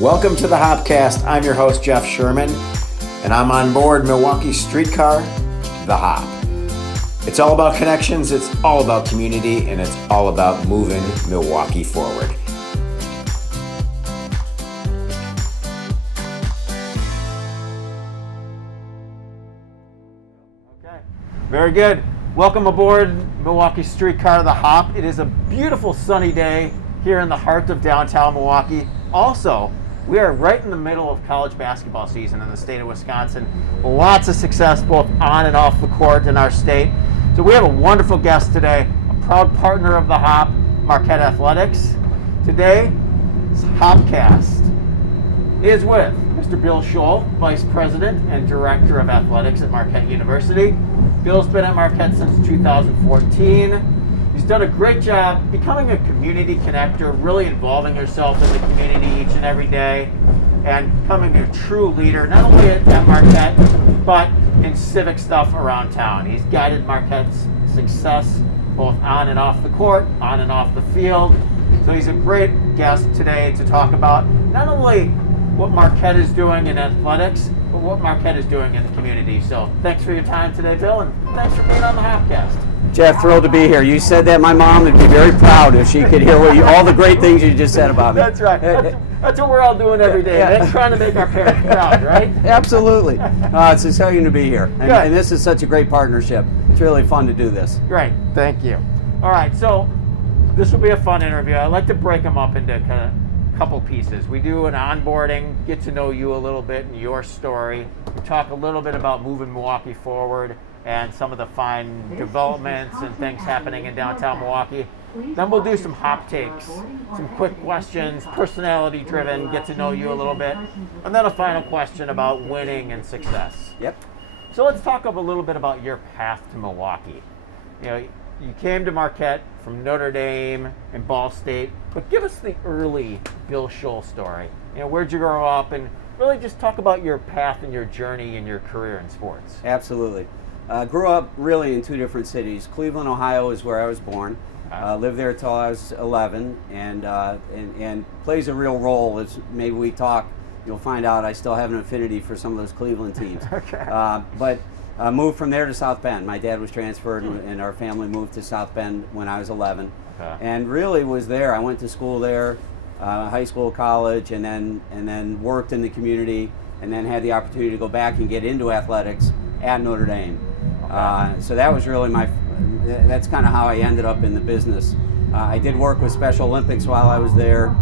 Welcome to the Hopcast. I'm your host, Jeff Sherman, and I'm on board Milwaukee's streetcar, the Hop. It's all about connections, it's all about community, and it's all about moving Milwaukee forward. Okay, very good. Welcome aboard Milwaukee's streetcar, the Hop. It is a beautiful sunny day here in the heart of downtown Milwaukee. Also, we are right in the middle of college basketball season in the state of Wisconsin. Lots of success both on and off the court in our state. So we have a wonderful guest today, a proud partner of the Hop, Marquette Athletics. Today, Hopcast is with Mr. Bill Scholl, Vice President and Director of Athletics at Marquette University. Bill's been at Marquette since 2014. He's done a great job becoming a community connector, really involving himself in the community each and every day, and becoming a true leader, not only at Marquette, but in civic stuff around town. He's guided Marquette's success both on and off the court, on and off the field. So he's a great guest today to talk about not only what Marquette is doing in athletics, but what Marquette is doing in the community. So thanks for your time today, Bill, and thanks for being on the Hopcast. Jeff, thrilled to be here. You said that my mom would be very proud if she could hear all the great things you just said about me. That's right. That's what we're all doing every day. Yeah. That's trying to make our parents proud, right? Absolutely. It's exciting to be here. And this is such a great partnership. It's really fun to do this. Great. Thank you. All right. So this will be a fun interview. I like to break them up into kind of a couple pieces. We do an onboarding, get to know you a little bit and your story. We talk a little bit about moving Milwaukee forward and some of the fine developments and things happening in downtown Milwaukee. Then we'll do some hop takes, some quick questions, personality driven, get to know you a little bit, and then a final question about winning and success. Yep. So let's talk a little bit about your path to Milwaukee. You know, you came to Marquette from Notre Dame and Ball State, but give us the early Bill Scholl story. You know, where'd you grow up, and really just talk about your path and your journey and your career in sports. Absolutely. Grew up really in two different cities. Cleveland, Ohio is where I was born. Lived there until I was 11, and plays a real role. As maybe we talk, you'll find out I still have an affinity for some of those Cleveland teams. Okay. But moved from there to South Bend. My dad was transferred, and our family moved to South Bend when I was 11. Okay. And really was there. I went to school there, high school, college, and then worked in the community, and then had the opportunity to go back and get into athletics at Notre Dame. So that was really that's kind of how I ended up in the business. I did work with Special Olympics while I was there.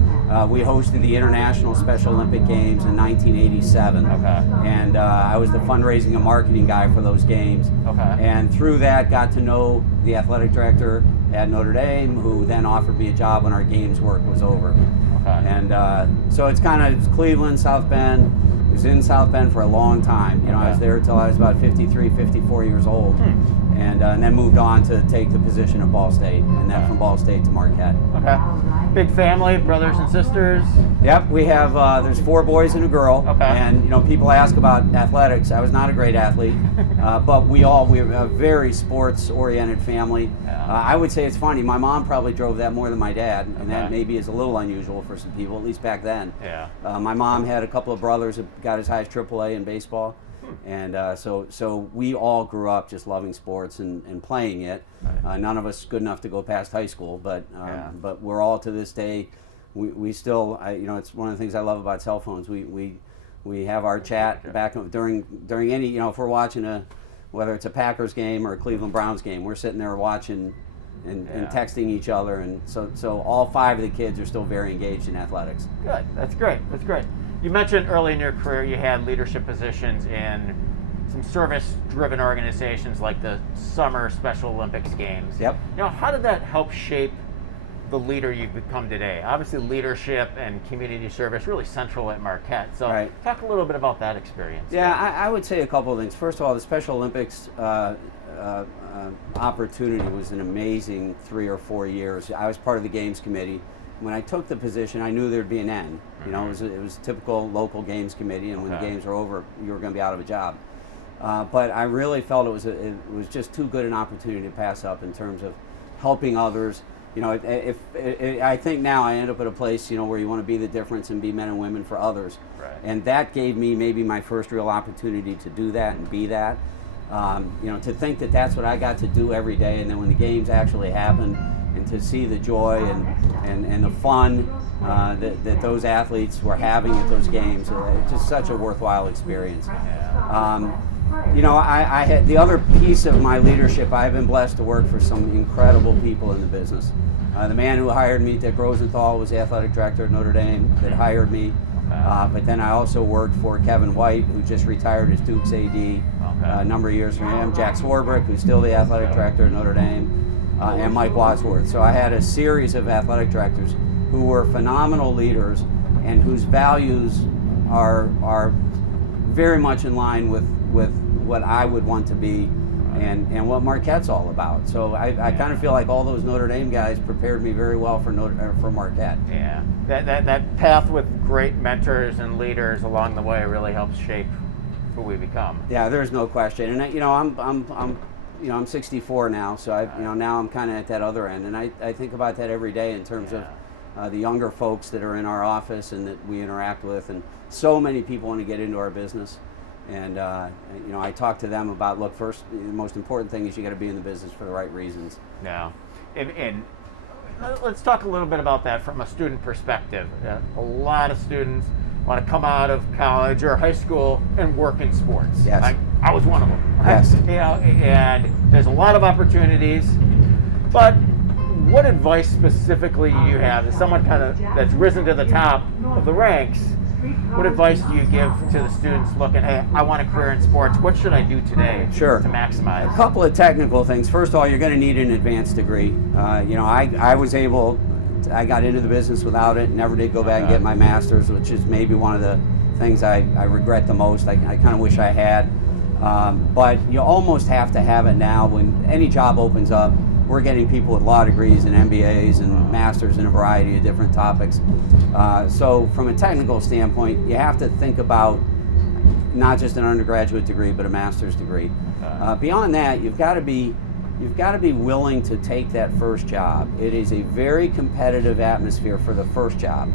We hosted the International Special Olympic Games in 1987. Okay. And I was the fundraising and marketing guy for those games. Okay. And through that, got to know the athletic director at Notre Dame, who then offered me a job when our games work was over. Okay. And so it's kind of Cleveland, South Bend. I was in South Bend for a long time. You know, I was there until I was about 53, 54 years old. And then moved on to take the position at Ball State, and then from Ball State to Marquette. Okay. Big family, brothers and sisters? Yep, we have, there's 4 boys and a girl. Okay. And, you know, people ask about athletics. I was not a great athlete, but we're a very sports-oriented family. Yeah. I would say it's funny, my mom probably drove that more than my dad, and that Okay. maybe is a little unusual for some people, at least back then. Yeah. My mom had a couple of brothers that got as high as AAA in baseball. And so we all grew up just loving sports and playing it. None of us good enough to go past high school, but we're all to this day. We still, you know, it's one of the things I love about cell phones. We have our chat back during any, you know, if we're watching whether it's a Packers game or a Cleveland Browns game, we're sitting there watching and texting each other, and so all 5 of the kids are still very engaged in athletics. Good. That's great. That's great. You mentioned early in your career you had leadership positions in some service-driven organizations like the Summer Special Olympics Games. Yep. You know, how did that help shape the leader you've become today? Obviously, leadership and community service really central at Marquette. So Right. talk a little bit about that experience. Yeah, I would say a couple of things. First of all, the Special Olympics opportunity was an amazing 3 or 4 years. I was part of the Games Committee. When I took the position, I knew there'd be an end. You know, it was a typical local games committee, and when the games were over, you were going to be out of a job. But I really felt it was just too good an opportunity to pass up in terms of helping others, I think now I end up at a place, where you want to be the difference and be men and women for others. Right. And that gave me maybe my first real opportunity to do that and be that. To think that that's what I got to do every day, and then when the games actually happened, and to see the joy and the fun that those athletes were having at those games, it's just such a worthwhile experience. I had the other piece of my leadership. I've been blessed to work for some incredible people in the business. The man who hired me, Dick Rosenthal, was the athletic director at Notre Dame that hired me. But then I also worked for Kevin White, who just retired as Duke's AD a number of years from him. Jack Swarbrick, who's still the athletic director at Notre Dame, and Mike Wadsworth. So I had a series of athletic directors who were phenomenal leaders and whose values are very much in line with what I would want to be and what Marquette's all about. So I kind of feel like all those Notre Dame guys prepared me very well for Marquette. Yeah, that path with great mentors and leaders along the way really helps shape who we become. Yeah, there's no question. And I'm 64 now, so now I'm kind of at that other end, and I think about that every day in terms of the younger folks that are in our office and that we interact with, and so many people want to get into our business. And I talk to them about, look, first, the most important thing is you got to be in the business for the right reasons. Yeah, and let's talk a little bit about that from a student perspective. A lot of students want to come out of college or high school and work in sports. Yes. I was one of them. Yes. And there's a lot of opportunities, but what advice specifically do you have as someone that's risen to the top of the ranks? What advice do you give to the students looking, hey, I want a career in sports. What should I do today to maximize? A couple of technical things. First of all, you're going to need an advanced degree. I got into the business without it, never did go back and get my master's, which is maybe one of the things I regret the most. I kind of wish I had. But you almost have to have it now. When any job opens up, we're getting people with law degrees and MBAs and masters in a variety of different topics. So from a technical standpoint, you have to think about not just an undergraduate degree, but a master's degree. Beyond that, you've got to be willing to take that first job. It is a very competitive atmosphere for the first job,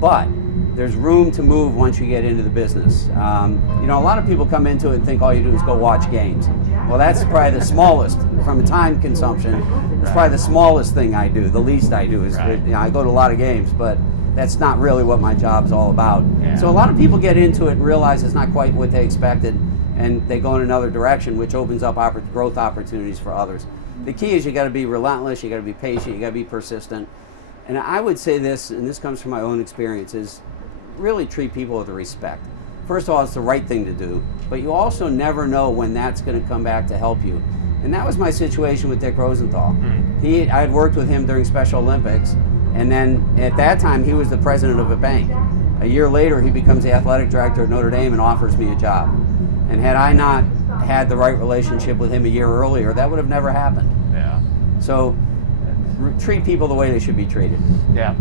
but there's room to move once you get into the business. A lot of people come into it and think all you do is go watch games. Well, that's probably the smallest, from a time consumption, it's probably the smallest thing I do. The least I do is, I go to a lot of games, but that's not really what my job is all about. Yeah. So a lot of people get into it and realize it's not quite what they expected, and they go in another direction, which opens up growth opportunities for others. The key is you got to be relentless, you got to be patient, you got to be persistent. And I would say this, and this comes from my own experience, is really treat people with respect. First of all, it's the right thing to do, but you also never know when that's going to come back to help you. And that was my situation with Dick Rosenthal. I had worked with him during Special Olympics, and then at that time he was the president of a bank. A year later he becomes the athletic director at Notre Dame and offers me a job. And had I not had the right relationship with him a year earlier, that would have never happened. Yeah. So treat people the way they should be treated. Yeah.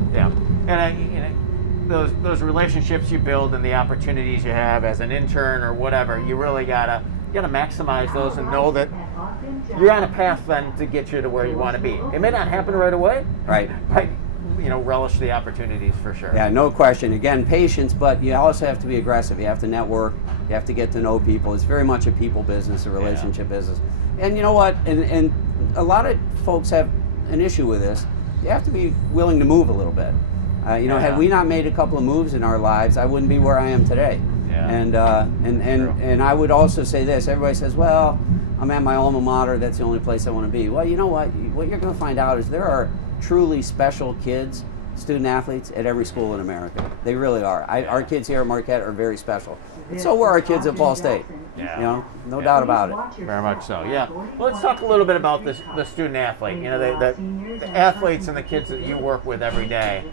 And those relationships you build and the opportunities you have as an intern or whatever, you really gotta maximize those and know that you're on a path then to get you to where you want to be. It may not happen right away, right? But relish the opportunities for sure. Yeah, no question. Again, patience, but you also have to be aggressive. You have to network. You have to get to know people. It's very much a people business, a relationship business. And you know what? And a lot of folks have an issue with this. You have to be willing to move a little bit. Had we not made a couple of moves in our lives, I wouldn't be where I am today. Yeah. And I would also say this. Everybody says, well, I'm at my alma mater. That's the only place I want to be. Well, you know what? What you're going to find out is there are truly special kids, student athletes at every school in America. They really are. Our kids here at Marquette are very special. And so were our kids at Ball State. Yeah. No doubt about it. Very much so. Yeah. Well, let's talk a little bit about the student athlete. The athletes and the kids that you work with every day.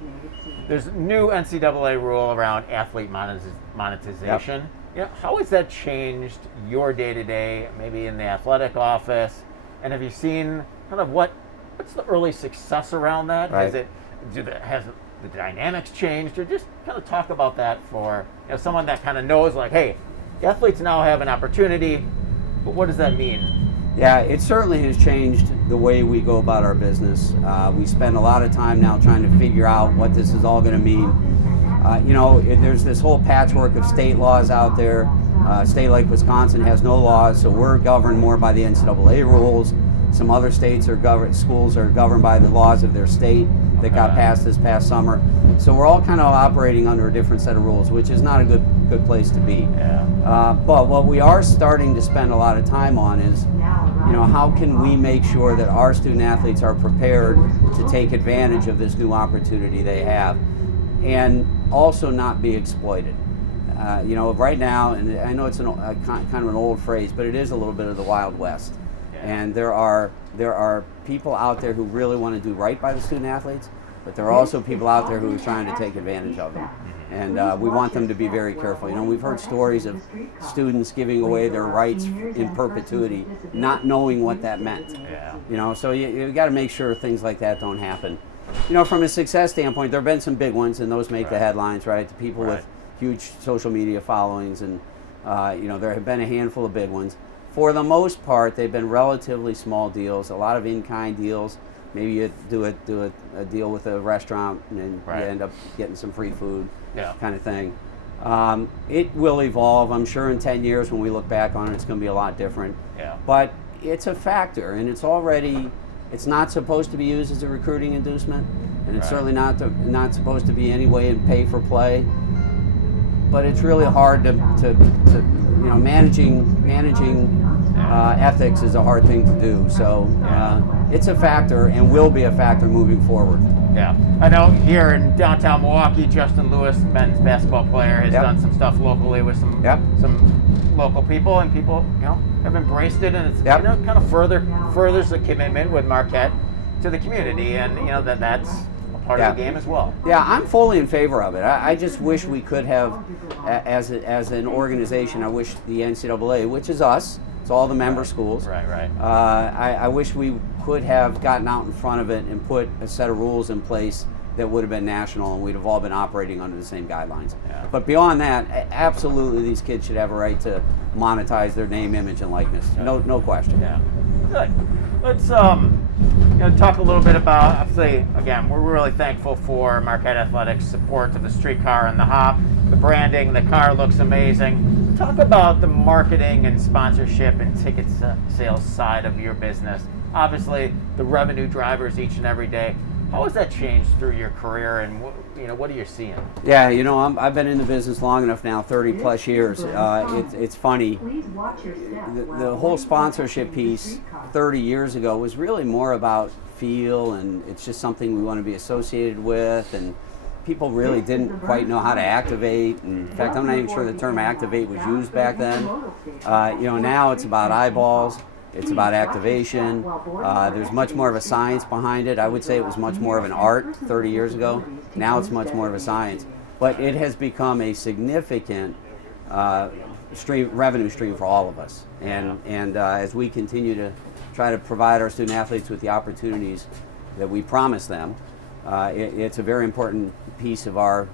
There's a new NCAA rule around athlete monetization. Yep. How has that changed your day-to-day, maybe in the athletic office? And have you seen kind of what's the early success around that? Right. Has the dynamics changed? Or just kind of talk about that for someone that kind of knows, like, hey, the athletes now have an opportunity, but what does that mean? Yeah, it certainly has changed the way we go about our business. We spend a lot of time now trying to figure out what this is all going to mean. There's this whole patchwork of state laws out there. A state like Wisconsin has no laws, so we're governed more by the NCAA rules. Some other states schools are governed by the laws of their state that got passed this past summer. So we're all kind of operating under a different set of rules, which is not a good place to be. Yeah. But what we are starting to spend a lot of time on is, how can we make sure that our student athletes are prepared to take advantage of this new opportunity they have, and also not be exploited. Right now, and I know it's kind of an old phrase, but it is a little bit of the Wild West. And there are people out there who really want to do right by the student athletes, but there are also people out there who are trying to take advantage of them. And we want them to be very careful. We've heard stories of students giving away their rights in perpetuity, not knowing what that meant. Yeah. So you got to make sure things like that don't happen. From a success standpoint, there have been some big ones, and those make the headlines, right? The people with huge social media followings, and there have been a handful of big ones. For the most part, they've been relatively small deals, a lot of in-kind deals. Maybe you do a deal with a restaurant, and then you end up getting some free food, kind of thing. It will evolve. I'm sure in 10 years when we look back on it, it's going to be a lot different. Yeah. But it's a factor, and it's not supposed to be used as a recruiting inducement, and it's certainly not supposed to be any way in pay for play. But it's really hard to managing ethics is a hard thing to do. So it's a factor and will be a factor moving forward. Yeah, I know here in downtown Milwaukee, Justin Lewis, men's basketball player, has done some stuff locally with some local people, and people have embraced it, and it's kind of furthers the commitment with Marquette to the community, and that's a part of the game as well. Yeah, I'm fully in favor of it. I just wish we could have, as an organization, I wish the NCAA, which is us, it's all the member schools. Right. I wish we could have gotten out in front of it and put a set of rules in place that would have been national, and we'd have all been operating under the same guidelines. Yeah. But beyond that, absolutely, these kids should have a right to monetize their name, image, and likeness. No question. Yeah. Good. Let's talk a little bit about, obviously, again, we're really thankful for Marquette Athletics' support to the streetcar and the hop, the branding, the car looks amazing. Talk about the marketing and sponsorship and ticket sales side of your business. Obviously, the revenue drivers each and every day. How has that changed through your career, and what are you seeing? Yeah, I've been in the business long enough now, 30 plus years. It's funny. The whole sponsorship piece 30 years ago was really more about feel, and it's just something we want to be associated with, and people really didn't quite know how to activate. In fact, I'm not even sure the term activate was used back then. Now it's about eyeballs. It's about activation. There's much more of a science behind it. I would say it was much more of an art 30 years ago. Now it's much more of a science. But it has become a significant revenue stream for all of us. And as we continue to try to provide our student athletes with the opportunities that we promise them, it's a very important piece of our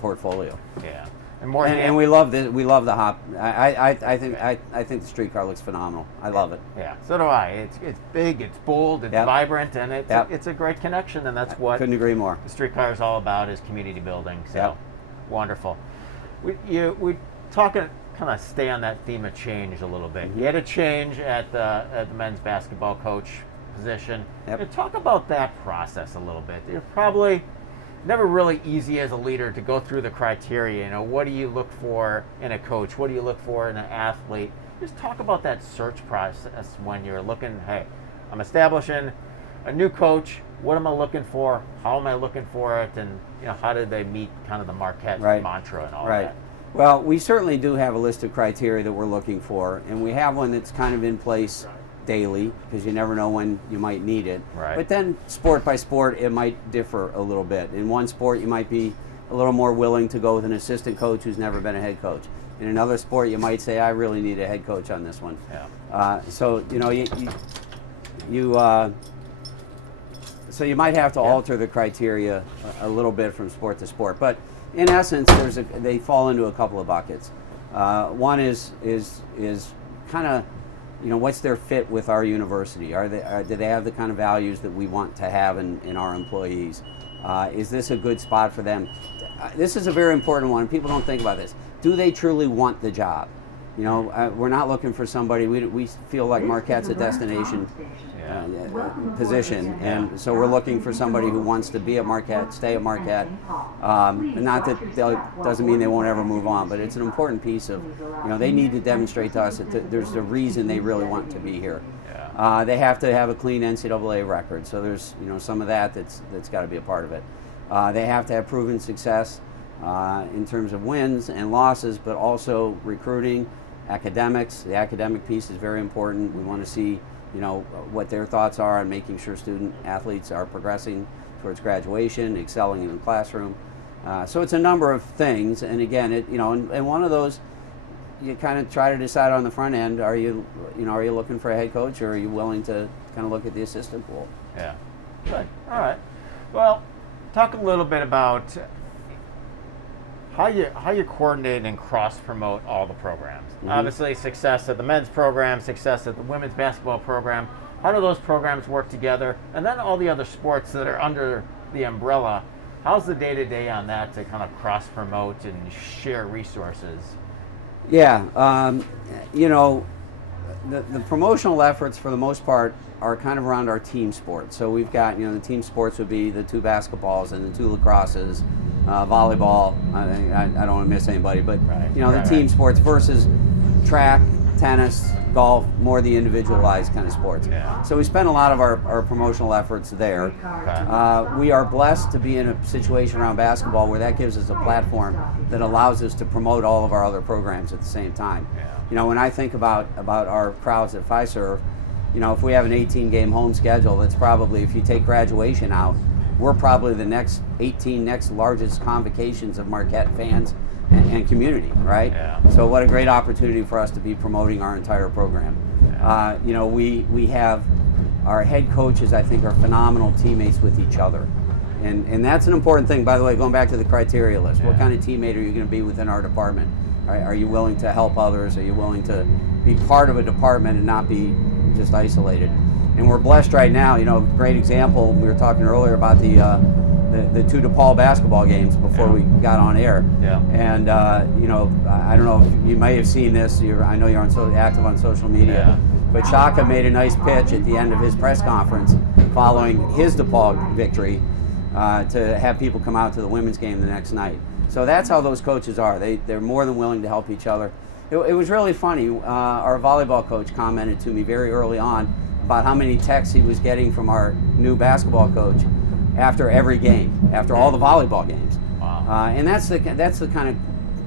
portfolio. Yeah. And we love this. We love the hop. I think the streetcar looks phenomenal. I love it. Yeah, so do I. It's big, it's bold, it's vibrant, and it's a great connection, and that's what couldn't agree more. The streetcar is all about, is community building. So wonderful. We talking kind of stay on that theme of change a little bit. You had a change at the men's basketball coach position. Talk about that process a little bit. You're probably never really easy as a leader to go through the criteria. What do you look for in a coach? What do you look for in an athlete? Just talk about that search process when you're looking, hey, I'm establishing a new coach. What am I looking for? How am I looking for it? And how did they meet kind of the Marquette mantra and all that? Well, we certainly do have a list of criteria that we're looking for, and we have one that's kind of in place daily, because you never know when you might need it. Right. But then sport by sport, it might differ a little bit. In one sport, you might be a little more willing to go with an assistant coach who's never been a head coach. In another sport, you might say, I really need a head coach on this one. Yeah. So you might have to alter the criteria a little bit from sport to sport. But in essence, they fall into a couple of buckets. One is kind of what's their fit with our university? Do they have the kind of values that we want to have in our employees? Is this a good spot for them? This is a very important one. People don't think about this. Do they truly want the job? We're not looking for somebody. We feel like Marquette's a destination position, and so we're looking for somebody who wants to be at Marquette, stay at Marquette. Not that doesn't mean they won't ever move on, but it's an important piece of, they need to demonstrate to us that there's a reason they really want to be here. They have to have a clean NCAA record, so there's some of that's got to be a part of it. They have to have proven success in terms of wins and losses, but also recruiting, academics. The academic piece is very important. We want to see what their thoughts are on making sure student athletes are progressing towards graduation, excelling in the classroom. So it's a number of things, and again, and one of those, you kind of try to decide on the front end: are you looking for a head coach, or are you willing to kind of look at the assistant pool? Yeah. Good. All right. Well, talk a little bit about how you coordinate and cross promote all the programs. Mm-hmm. Obviously, success at the men's program, success at the women's basketball program. How do those programs work together? And then all the other sports that are under the umbrella. How's the day-to-day on that to kind of cross promote and share resources? Yeah, the promotional efforts for the most part are kind of around our team sports. So we've got, the team sports would be the 2 basketballs and the 2 lacrosses, volleyball. I don't want to miss anybody, but the team sports versus track, tennis, golf, more the individualized kind of sports. Yeah. So we spend a lot of our promotional efforts there. Okay. We are blessed to be in a situation around basketball where that gives us a platform that allows us to promote all of our other programs at the same time. Yeah. When I think about our crowds at Fiserv, if we have an 18-game home schedule, that's probably, if you take graduation out, we're probably the next largest convocations of Marquette fans and community, right? Yeah. So what a great opportunity for us to be promoting our entire program. Yeah. We have our head coaches, I think, are phenomenal teammates with each other. And that's an important thing, by the way, going back to the criteria list. Yeah. What kind of teammate are you going to be within our department? Are you willing to help others? Are you willing to be part of a department and not be just isolated? And we're blessed right now. Great example, we were talking earlier about the 2 DePaul basketball games before we got on air. Yeah. And, I don't know if you may have seen this. I know you're active on social media. Yeah. But Shaka made a nice pitch at the end of his press conference following his DePaul victory to have people come out to the women's game the next night. So that's how those coaches are. They're more than willing to help each other. It was really funny. Our volleyball coach commented to me very early on about how many texts he was getting from our new basketball coach after every game, after all the volleyball games. Wow. And that's the kind of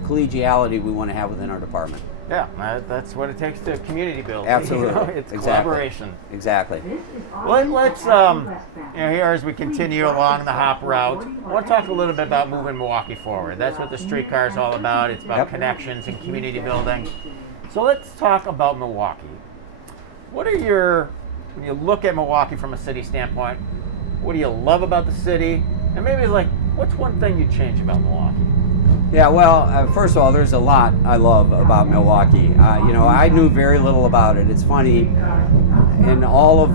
collegiality we want to have within our department. Yeah, that's what it takes to community building. Absolutely. It's Exactly. collaboration. Exactly. Let's here as we continue along the hop route, I want to talk a little bit about moving Milwaukee forward. That's what the streetcar is all about. It's about connections and community building. So let's talk about Milwaukee. When you look at Milwaukee from a city standpoint, what do you love about the city? And maybe what's one thing you'd change about Milwaukee? Yeah, well, first of all, there's a lot I love about Milwaukee. I knew very little about it. It's funny, in all of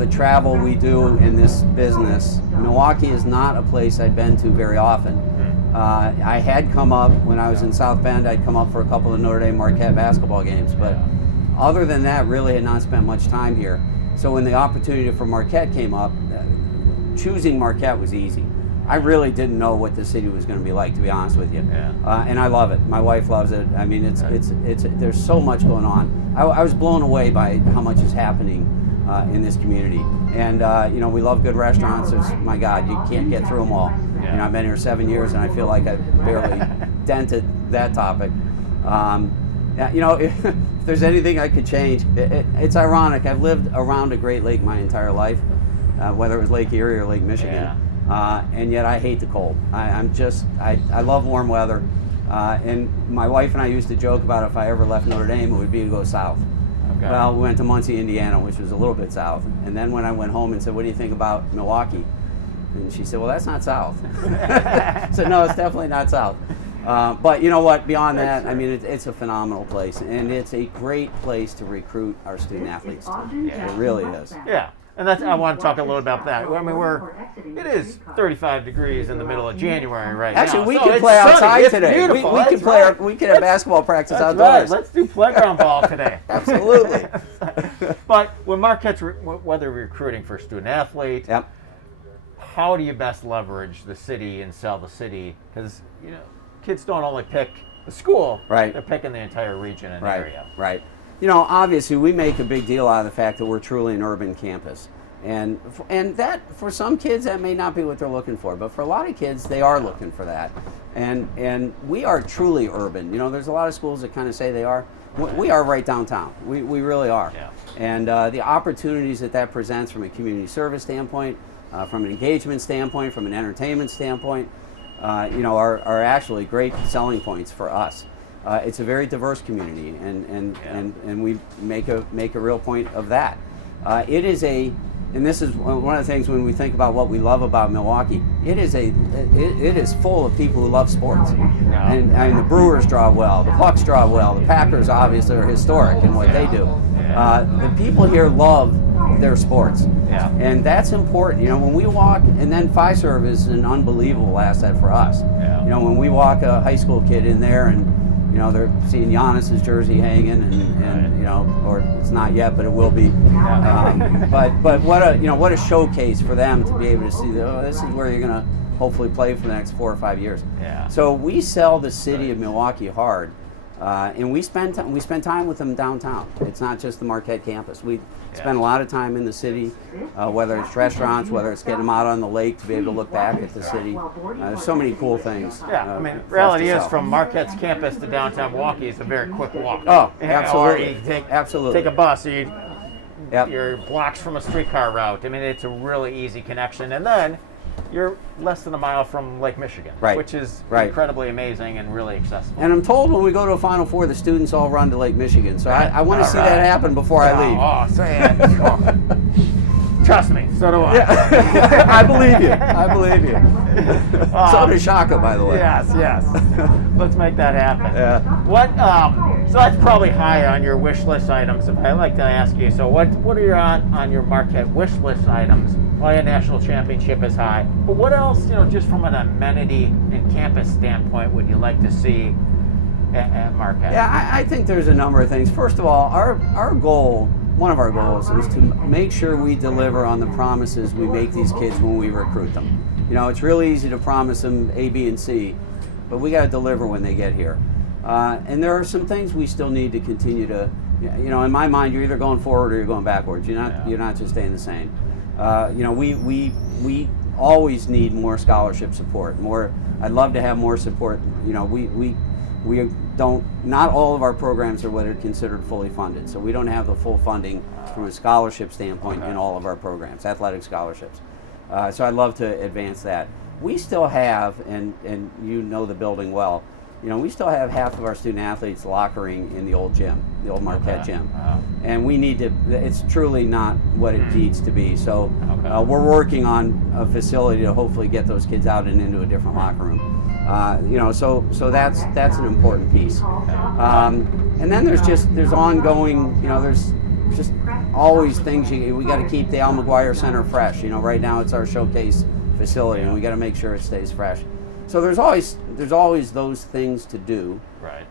the travel we do in this business, Milwaukee is not a place I'd been to very often. I had come up when I was in South Bend. I'd come up for a couple of Notre Dame Marquette basketball games, but other than that, really had not spent much time here. So when the opportunity for Marquette came up, choosing Marquette was easy. I really didn't know what the city was going to be like, to be honest with you. Yeah. And I love it. My wife loves it. I mean, it's there's so much going on. I was blown away by how much is happening in this community. And we love good restaurants. My God, you can't get through them all. Yeah. I've been here 7 years, and I feel like I've barely dented that topic. If there's anything I could change, it's ironic. I've lived around a Great Lake my entire life, whether it was Lake Erie or Lake Michigan. Yeah. And yet I hate the cold. I love warm weather. And my wife and I used to joke about if I ever left Notre Dame, it would be to go south. Okay. Well, we went to Muncie, Indiana, which was a little bit south. And then when I went home and said, what do you think about Milwaukee? And she said, well, that's not south. I said, no, it's definitely not south. But you know what? Beyond that, I mean, it's a phenomenal place, and it's a great place to recruit our student athletes to. Yeah. It really is. Yeah. And that's, I want to talk a little about that. I mean, it is 35 degrees in the middle of January right now. Actually, we So can it's play sunny. outside It's today. beautiful. We can play. We can have basketball practice That's outdoors. right. Let's do playground ball today. Absolutely. But when Marquette's whether recruiting for student athlete, Yep. how do you best leverage the city and sell the city? Because kids don't only pick the school, Right. They're picking the entire region and Right. area. Right. Obviously, we make a big deal out of the fact that we're truly an urban campus. And that, for some kids, that may not be what they're looking for. But for a lot of kids, they are looking for that. And we are truly urban. There's a lot of schools that kind of say they are. We are right downtown. We really are. Yeah. And the opportunities that presents from a community service standpoint, from an engagement standpoint, from an entertainment standpoint, are actually great selling points for us. It's a very diverse community, and we make a real point of that. It is and this is one of the things when we think about what we love about Milwaukee. It is full of people who love sports, and the Brewers draw well, the Bucks draw well, the Packers obviously are historic in what they do. The people here love their sports, and that's important. When we walk, and then Fiserv is an unbelievable asset for us. When we walk a high school kid in there and they're seeing Giannis's jersey hanging, and or it's not yet, but it will be. But what a showcase for them to be able to see that this is where you're going to hopefully play for the next 4 or 5 years. So we sell the city of Milwaukee hard, and we spend time with them downtown. It's not just the Marquette campus. We spend a lot of time in the city, whether it's restaurants, whether it's getting them out on the lake to be able to look back at the city. There's so many cool things. Reality is from Marquette's campus to downtown Milwaukee is a very quick walk. Oh, absolutely. Or you absolutely. take a bus, or you're blocks from a streetcar route. I mean, it's a really easy connection. And then you're less than a mile from Lake Michigan, which is incredibly amazing and really accessible. And I'm told when we go to a Final Four, the students all run to Lake Michigan. So I want to see that happen before I leave. Oh, say it. Trust me, so do I. Yeah. I believe you. I believe you. So does Shaka, by the way. Yes. Let's make that happen. Yeah. What? So that's probably high on your wish list items. I'd like to ask you. So what are your on your Marquette wish list items? Well, your national championship is high, but what else? Just from an amenity and campus standpoint, would you like to see at Marquette? Yeah, I think there's a number of things. First of all, our goal. One of our goals is to make sure we deliver on the promises we make these kids when we recruit them. It's really easy to promise them A, B, and C, but we got to deliver when they get here. And there are some things we still need to continue to, in my mind, you're either going forward or you're going backwards. You're not just staying the same. We always need more scholarship support. I'd love to have more support. We don't. Not all of our programs are what are considered fully funded, so we don't have the full funding from a scholarship standpoint in all of our programs, athletic scholarships. So I'd love to advance that. We still have, and the building well. We still have half of our student athletes lockering in the old gym, the old Marquette gym, and we need to. It's truly not what it needs to be. So we're working on a facility to hopefully get those kids out and into a different locker room. So that's an important piece. And then there's ongoing. There's just always things we got to keep the Al McGuire Center fresh. Right now it's our showcase facility, and we got to make sure it stays fresh. So there's always those things to do, right?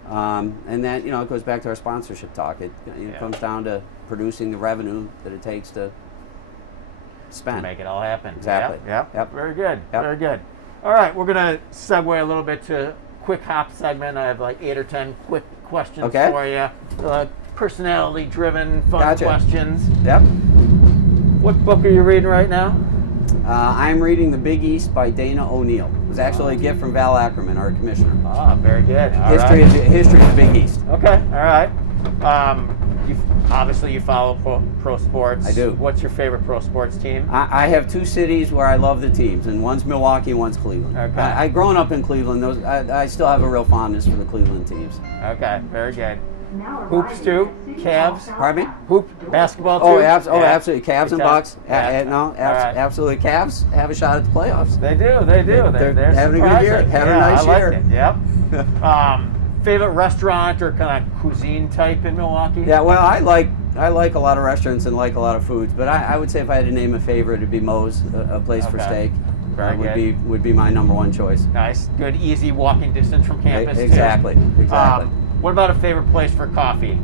And that it goes back to our sponsorship talk. It comes down to producing the revenue that it takes to spend. To make it all happen. Exactly. Yep. Very good. Very good. All right, we're gonna segue a little bit to quick hop segment. I have like 8 or 10 quick questions for you. Personality-driven, fun questions. Yep. What book are you reading right now? I'm reading The Big East by Dana O'Neill. It was actually a gift from Val Ackerman, our commissioner. Very good. History of the Big East. Okay, all right. You follow pro sports. I do. What's your favorite pro sports team? I have 2 cities where I love the teams, and one's Milwaukee and one's Cleveland. Okay. Growing up in Cleveland, I still have a real fondness for the Cleveland teams. Okay, very good. Hoops too? Cavs? Pardon me? Hoop, basketball too? Oh, Yeah. absolutely. Cavs and Bucks. Yeah. Right. Absolutely. Cavs have a shot at the playoffs. They do. They're having a good year. surprising. Having a nice I year. Like it. Yep. Favorite restaurant or kind of cuisine type in Milwaukee? Yeah, well, I like a lot of restaurants and like a lot of foods, but I would say if I had to name a favorite, it'd be Moe's, a place for steak. Would be my number one choice. Nice, good, easy walking distance from campus. Exactly. What about a favorite place for coffee?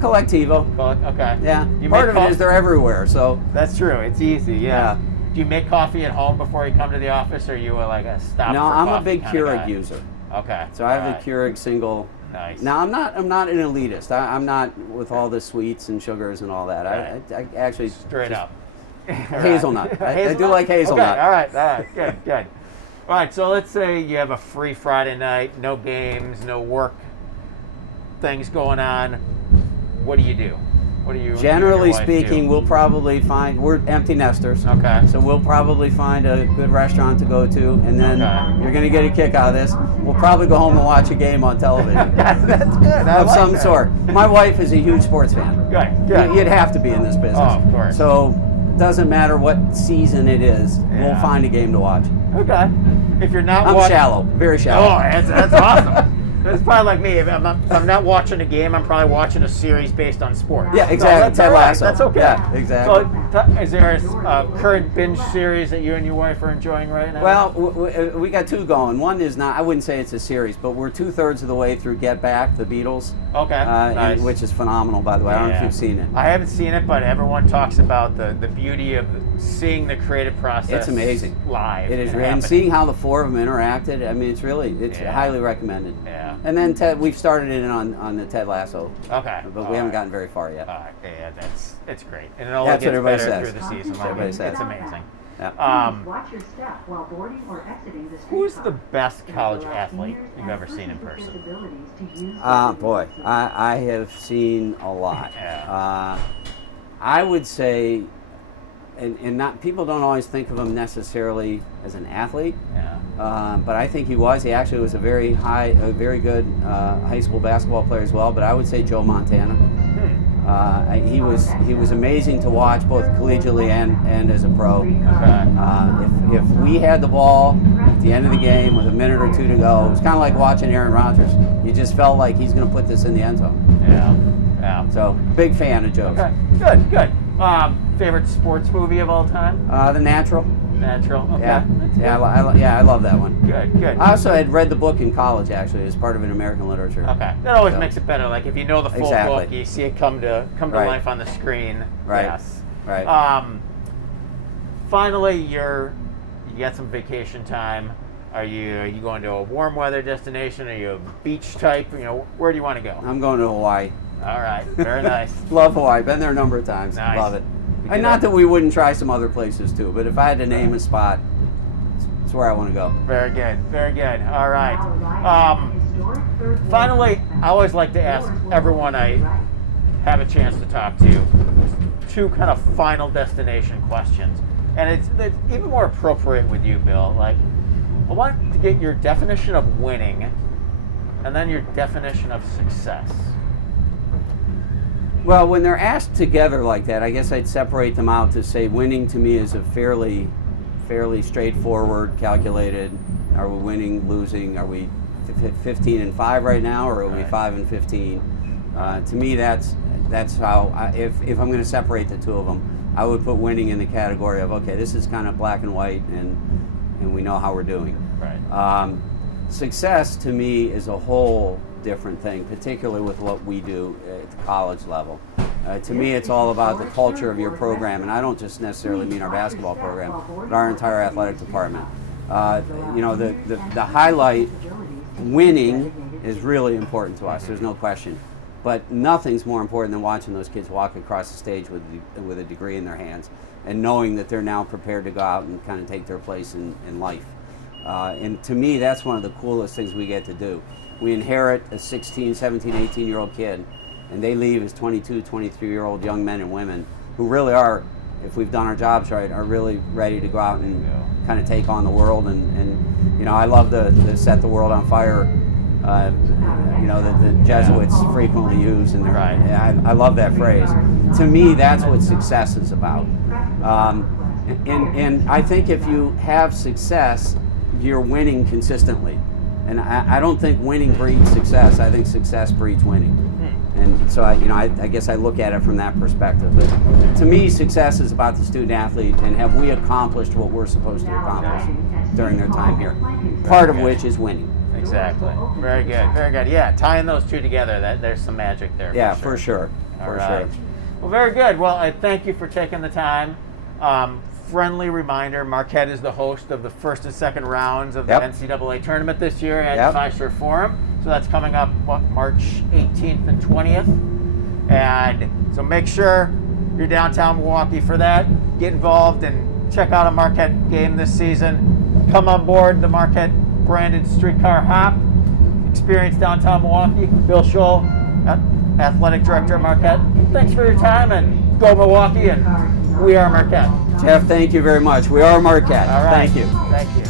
Collectivo. Okay. Yeah. You Part of it is they're everywhere, so. That's true. It's easy. Yeah. Do you make coffee at home before you come to the office, or are you like a stop? No, for I'm coffee a big kind of Keurig guy? user. Okay. So I have a Keurig single. Nice. Now I'm not an elitist. I'm not with all the sweets and sugars and all that. Right. I actually straight up. Hazelnut. I do like hazelnut. Okay. All right. Good. All right. So let's say you have a free Friday night, no games, no work things going on. What do you do? What do you? Generally what do your wife speaking, do? we'll probably find, we're empty nesters. Okay. So we'll probably find a good restaurant to go to, and then you're going to get a kick out of this. We'll probably go home and watch a game on television. That's good. Of some sort. My wife is a huge sports fan. Good. You'd have to be in this business. Oh, of course. So it doesn't matter what season it is, we'll find a game to watch. Okay. If you're not I'm shallow, very shallow. Oh, that's awesome. That's probably like me. If I'm not watching a game, I'm probably watching a series based on sports. Yeah, exactly. So that's Ted Lasso. That's okay. Yeah, exactly. So, is there a current binge series that you and your wife are enjoying right now? Well, we got two going. One is not, I wouldn't say it's a series, but we're 2/3 of the way through Get Back, the Beatles. Okay, nice. Which is phenomenal, by the way. I don't know if you've seen it. I haven't seen it, but everyone talks about the beauty of seeing the creative process. It's amazing. Live. It is, and seeing how the four of them interacted, I mean, it's highly recommended. Yeah. And then we've started in on the Ted Lasso. Okay. But we haven't gotten very far yet. Yeah, it's great. And it only That's gets what everybody better says. through the season. That's what everybody It's says. amazing. Yeah. Watch your step while boarding or exiting the Who's the best college athlete you've ever seen in person? Boy, I have seen a lot. Yeah. I would say, and not people don't always think of him necessarily as an athlete. Yeah. But I think he was. He actually was a very good high school basketball player as well. But I would say Joe Montana. He was amazing to watch both collegiately and as a pro. Okay. If we had the ball at the end of the game with a minute or two to go, it was kind of like watching Aaron Rodgers. You just felt like he's going to put this in the end zone. Yeah. So big fan of Joe's. Okay. Good. Favorite sports movie of all time? The Natural. Natural. Okay. I love that one. Good. I also had read the book in college, actually, as part of an American literature. Okay. That always makes it better. Like if you know the full Exactly. book, you see it come to life on the screen. Right. Yes. Right. Finally, you got some vacation time. Are you going to a warm weather destination? Are you a beach type? Where do you want to go? I'm going to Hawaii. All right. Very nice. Love Hawaii. Been there a number of times. Nice. Love it. And not that we wouldn't try some other places too, but if I had to name a spot, it's where I want to go. Very good. All right. Finally, I always like to ask everyone I have a chance to talk to two kind of final destination questions. And it's even more appropriate with you, Bill. Like, I want to get your definition of winning and then your definition of success. Well, when they're asked together like that, I guess I'd separate them out to say winning to me is a fairly straightforward, calculated. Are we winning, losing? Are we 15-5 right now, or are we 5-15? To me, that's how. If I'm going to separate the two of them, I would put winning in the category of okay, this is kind of black and white, and we know how we're doing. Right. Success to me is a whole different thing, particularly with what we do at the college level. To me, it's all about the culture of your program, and I don't just necessarily mean our basketball program, but our entire athletic department. The highlight, winning, is really important to us. There's no question. But nothing's more important than watching those kids walk across the stage with a degree in their hands and knowing that they're now prepared to go out and kind of take their place in life. And to me, that's one of the coolest things we get to do. We inherit a 16, 17, 18-year-old kid, and they leave as 22, 23-year-old young men and women who really are, if we've done our jobs right, are really ready to go out and kind of take on the world. And I love the set the world on fire that the Jesuits frequently use. And Right. I love that phrase. To me, that's what success is about. And I think if you have success, you're winning consistently. And I don't think winning breeds success. I think success breeds winning. And so I guess I look at it from that perspective. But to me, success is about the student athlete, and have we accomplished what we're supposed to accomplish during their time here? Part of which is winning. Exactly. Very good. Very good. Yeah, tying those two together, there's some magic there. Yeah, for sure. All right. Well, very good. Well, I thank you for taking the time. Friendly reminder, Marquette is the host of the first and second rounds of the NCAA tournament this year at Fiserv Forum. So that's coming up March 18th and 20th. And so make sure you're downtown Milwaukee for that. Get involved and check out a Marquette game this season. Come on board the Marquette branded streetcar hop. Experience downtown Milwaukee. Bill Scholl, Athletic Director at Marquette. Thanks for your time, and go Milwaukee, and we are Marquette. Jeff, thank you very much. We are Marquette. All right. Thank you. Thank you.